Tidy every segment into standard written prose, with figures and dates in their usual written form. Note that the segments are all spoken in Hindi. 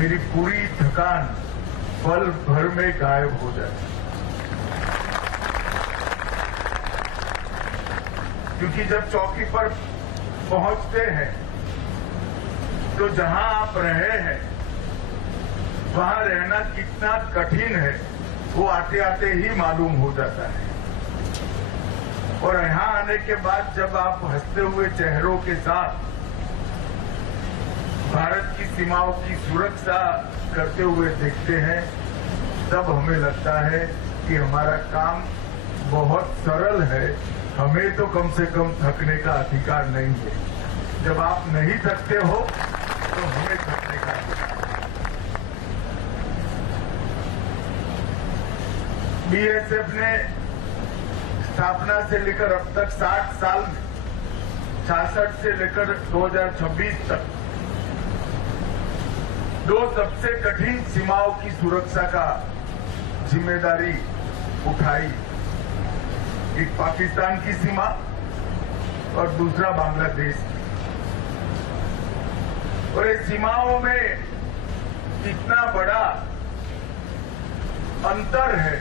मेरी पूरी थकान पल भर में गायब हो जाती, क्योंकि जब चौकी पर पहुंचते हैं तो जहां आप रहे हैं वहां रहना कितना कठिन है वो आते आते ही मालूम हो जाता है। और यहां आने के बाद जब आप हंसते हुए चेहरों के साथ भारत की सीमाओं की सुरक्षा करते हुए देखते हैं, तब हमें लगता है कि हमारा काम बहुत सरल है। हमें तो कम से कम थकने का अधिकार नहीं है। जब आप नहीं थकते हो तो हमें थकने का अधिकार है। बीएसएफ ने स्थापना से लेकर अब तक 60 साल में 66 से लेकर 2026 तक दो सबसे कठिन सीमाओं की सुरक्षा का जिम्मेदारी उठाई। एक पाकिस्तान की सीमा और दूसरा बांग्लादेश की। और इस सीमाओं में इतना बड़ा अंतर है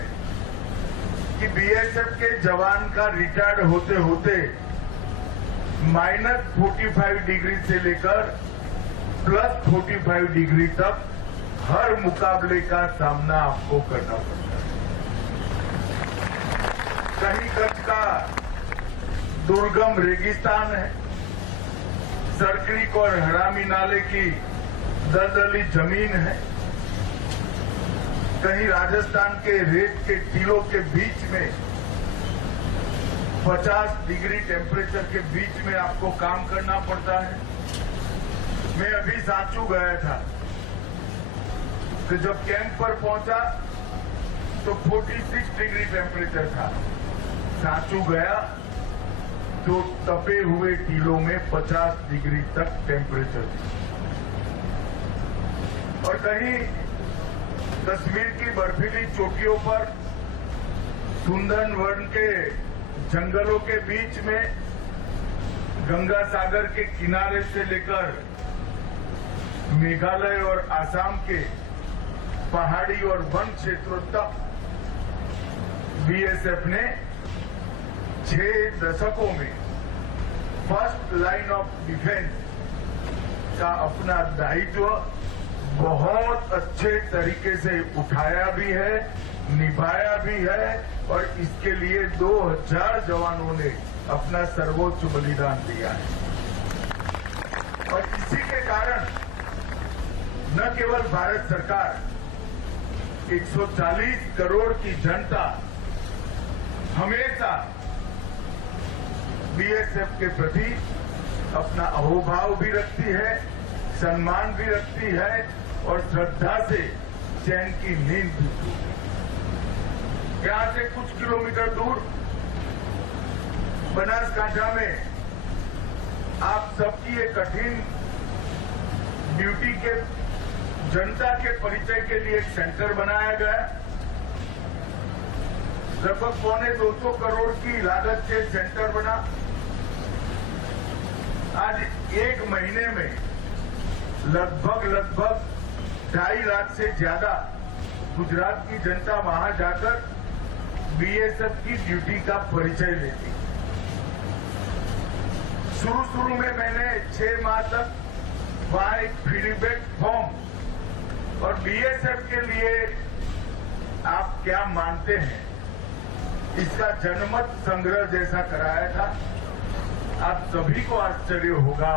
कि बीएसएफ के जवान का रिटायर्ड होते होते -45 डिग्री से लेकर +45 डिग्री तक हर मुकाबले का सामना आपको करना पड़ता है। कहीं कच्छ का दुर्गम रेगिस्तान है, सरक्रीक और हरामी नाले की दलदली जमीन है, कहीं राजस्थान के रेत के टीलों के बीच में 50 डिग्री टेम्परेचर के बीच में आपको काम करना पड़ता है। मैं अभी सांचू गया था, तो जब कैंप पर पहुंचा तो 46 डिग्री टेम्परेचर था। सांचू गया तो तपे हुए टीलों में 50 डिग्री तक टेम्परेचर था। और कहीं कश्मीर की बर्फीली चोटियों पर सुंदरवन के जंगलों के बीच में गंगा सागर के किनारे से लेकर मेघालय और आसाम के पहाड़ी और वन क्षेत्रों तक बीएसएफ ने 6 दशकों में फर्स्ट लाइन ऑफ डिफेंस का अपना दायित्व बहुत अच्छे तरीके से उठाया भी है, निभाया भी है। और इसके लिए 2000 जवानों ने अपना सर्वोच्च बलिदान दिया है। और इसी के कारण न केवल भारत सरकार, 140 करोड़ की जनता हमेशा बीएसएफ के प्रति अपना अहोभाव भी रखती है, सम्मान भी रखती है और श्रद्धा से चैन की नींद भी सोती है। यहां से कुछ किलोमीटर दूर बनासकांठा में आप सबकी एक कठिन ड्यूटी के जनता के परिचय के लिए एक सेंटर बनाया गया। लगभग 250 करोड़ की लागत से सेंटर बना। आज 1 महीने में लगभग 2.5 लाख से ज्यादा गुजरात की जनता वहां जाकर बीएसएफ की ड्यूटी का परिचय लेती। शुरू में मैंने 6 माह तक वहां एक फीडबैक फॉर्म और बीएसएफ के लिए आप क्या मानते हैं इसका जनमत संग्रह जैसा कराया था। आप सभी को आश्चर्य होगा,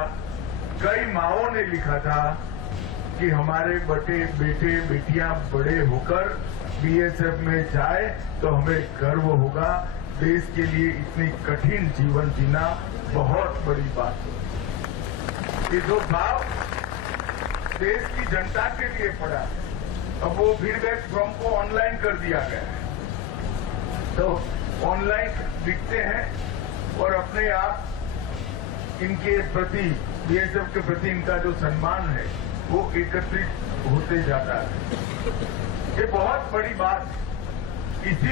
कई माओं ने लिखा था कि हमारे बेटे बेटियां बड़े होकर बीएसएफ में जाए तो हमें गर्व होगा। देश के लिए इतनी कठिन जीवन जीना बहुत बड़ी बात है। ये जो भाव देश की जनता के लिए पड़ा है, अब वो फीडबैक फॉर्म को ऑनलाइन कर दिया गया है, तो ऑनलाइन लिखते हैं और अपने आप इनके प्रति, बीएसएफ के प्रति इनका जो सम्मान है वो एकत्रित होते जाता है। ये बहुत बड़ी बात। इसी